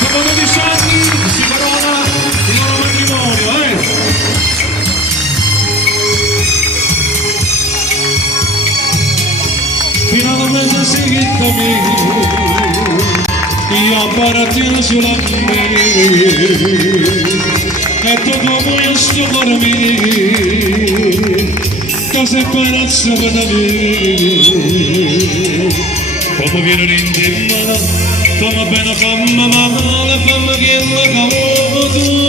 dopo 12 anni si corona il loro matrimonio, Finalmente seguitami, io apparatino sulla me, e tutto vuoi sto per me, che sei perazzo per me, come viene l'intima, come bene come male, come viene cavolo tu.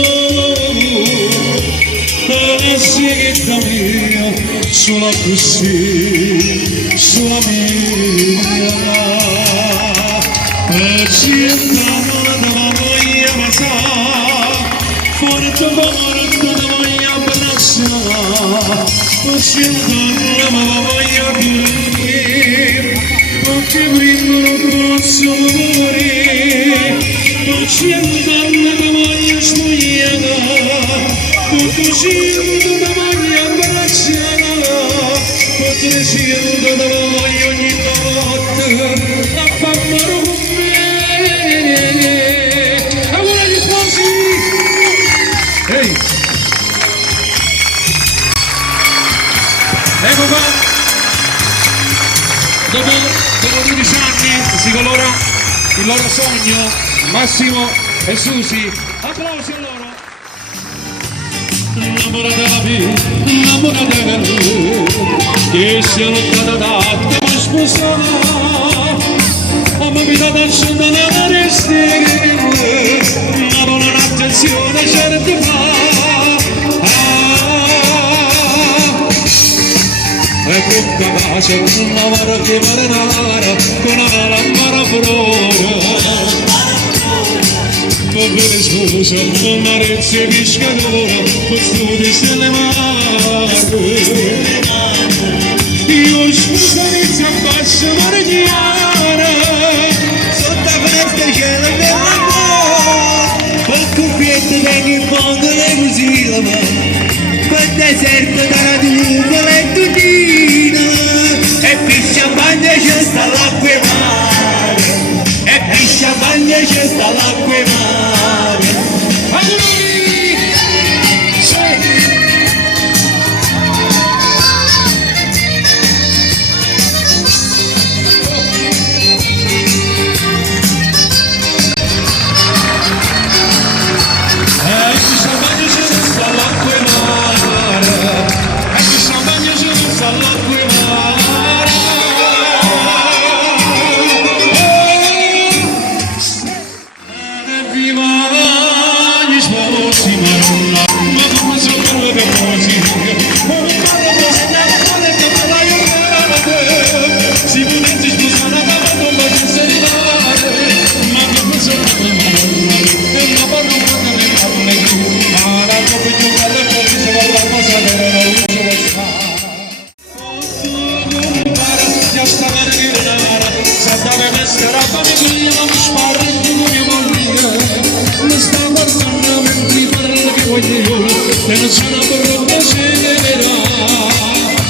E seguitami sulla così, sulla mia, e ci entrano da voglia passare, forte morto da voglia abbracciare, e ci entrano da voglia dire, perché prima non posso morire, e ci entrano da voglia spogliare, perché ci da voglia abbracciare, perché ci da voglia ogni notte a farmelo con me. Allora gli sposi! Ehi! Ecco qua! Dopo 12 anni si colora il loro sogno, Massimo e Susi. Applausi a loro! Innamorata della vita, innamorata della vita, che si è lontana da te per sposare, ma mi dà da scendere stelle, ma non ho attenzione certi fa. E con capace una mano che vale nara, con una lampada flora. Povere sposa, una rezia pescadora, costudi se le mani. Io sposa inizio a bassa marigliana, sotto a festa c'è la bella amore, col cuffietto vengo in fondo le così la mano, col deserto dalla nuvola e tutina, e piscia bagna c'è sta l'acqua e mare, e piscia bagna c'è sta l'acqua e mare. E non c'è una brutta sceglierà,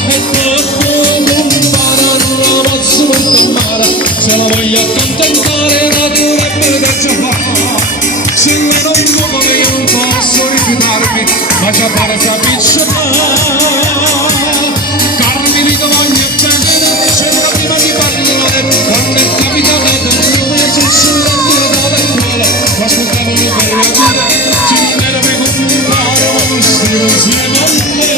e troppo lontana non la posso portare, se la voglio accontentare la dovrebbe da già fare, se lei non vuole io non posso rifiutarmi, ma già fare sta pizza carmi mi voglio bene, sembra prima di parlare, quando è capitato da noi c'è solo da scuola, ma ascoltavo io per reagire, ci non era per comprare un stile insieme a me,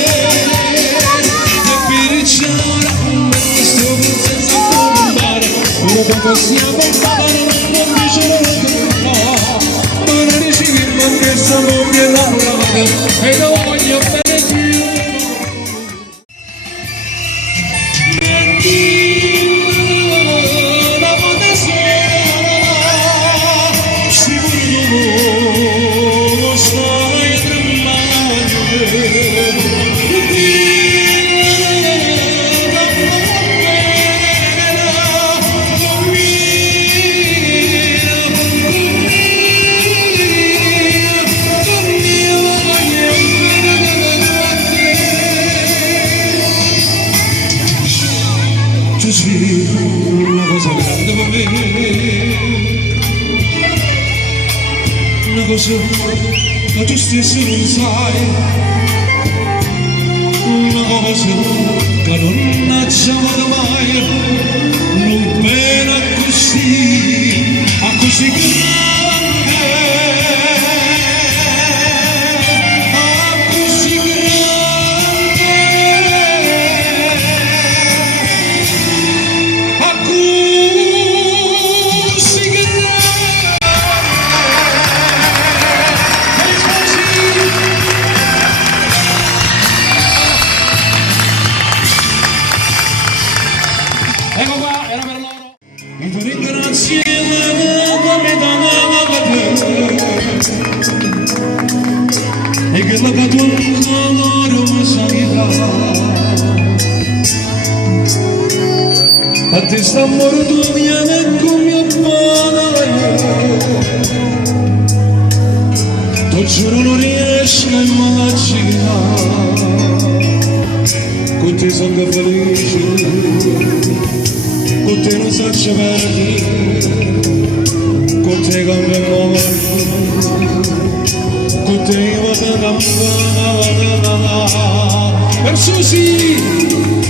e per ricciare un sto senza combare, ora dopo siamo fare non dice no, ma non riusciremo che sono mia lavorata, e non voglio bene più. Tu sei una cosa grande per me. cosa che tu stesso non sai, una cosa che non accade mai, non pena così, a così grande, a così grande, a così grande. Ecco qua, era per loro. E ti ringrazio e che la tua loro sanità a te sta morto viene con mio padre, ti giuro non riesco a immaginare con te sono felice, con te non faccio perdere, con te cambio amore, con te vado a campare. Perciò sì,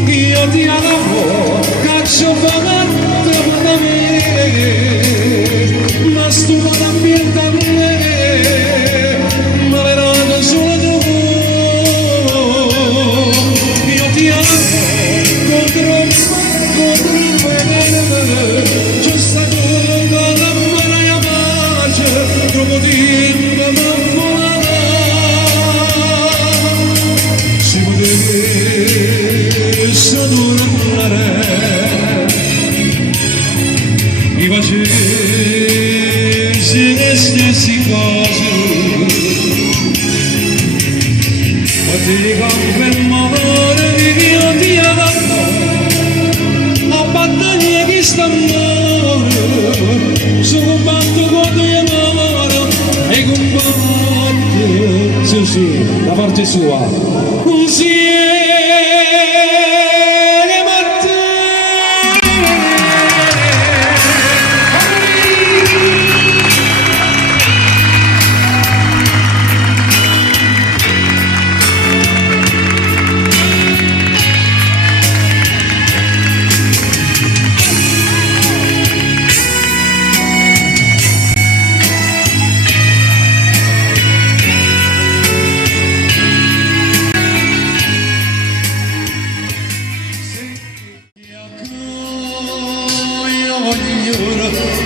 io ti amo, caccio pagando da me, ma sto ambiente a me, ma le rate solo tu. Io ti amo, contro c'è stato la mia pace, troppo tempo m'ammonata. Se potessi tornare, mi facessi le stesse cose, ma ti cambia il amore di mio Dio d'amore. Battaglia che sta amore, so combatto quando io amore e combatto, sì, la parte sua, insieme a te.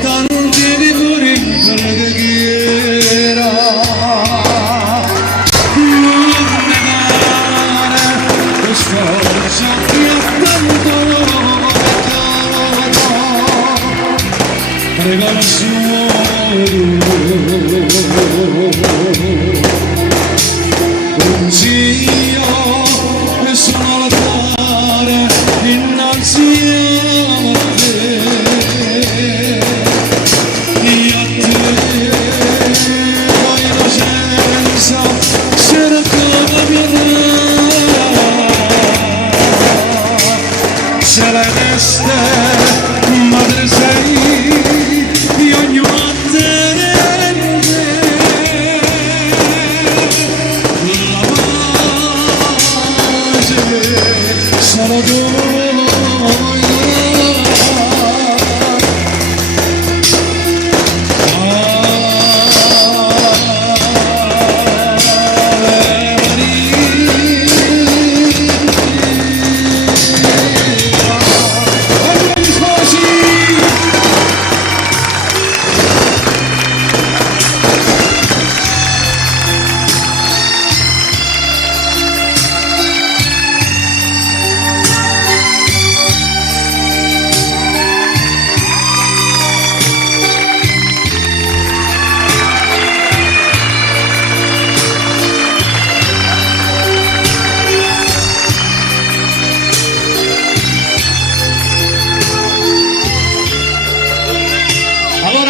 Tanti di cuore che era questo ciò che ha tanto regalazione un zio e sono l'altare innanzi a te. Celeste, madre sei, di ogni la pace sarà tua.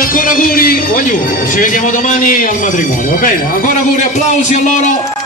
Ancora auguri, ci vediamo domani al matrimonio, va bene? Ancora auguri, applausi a loro.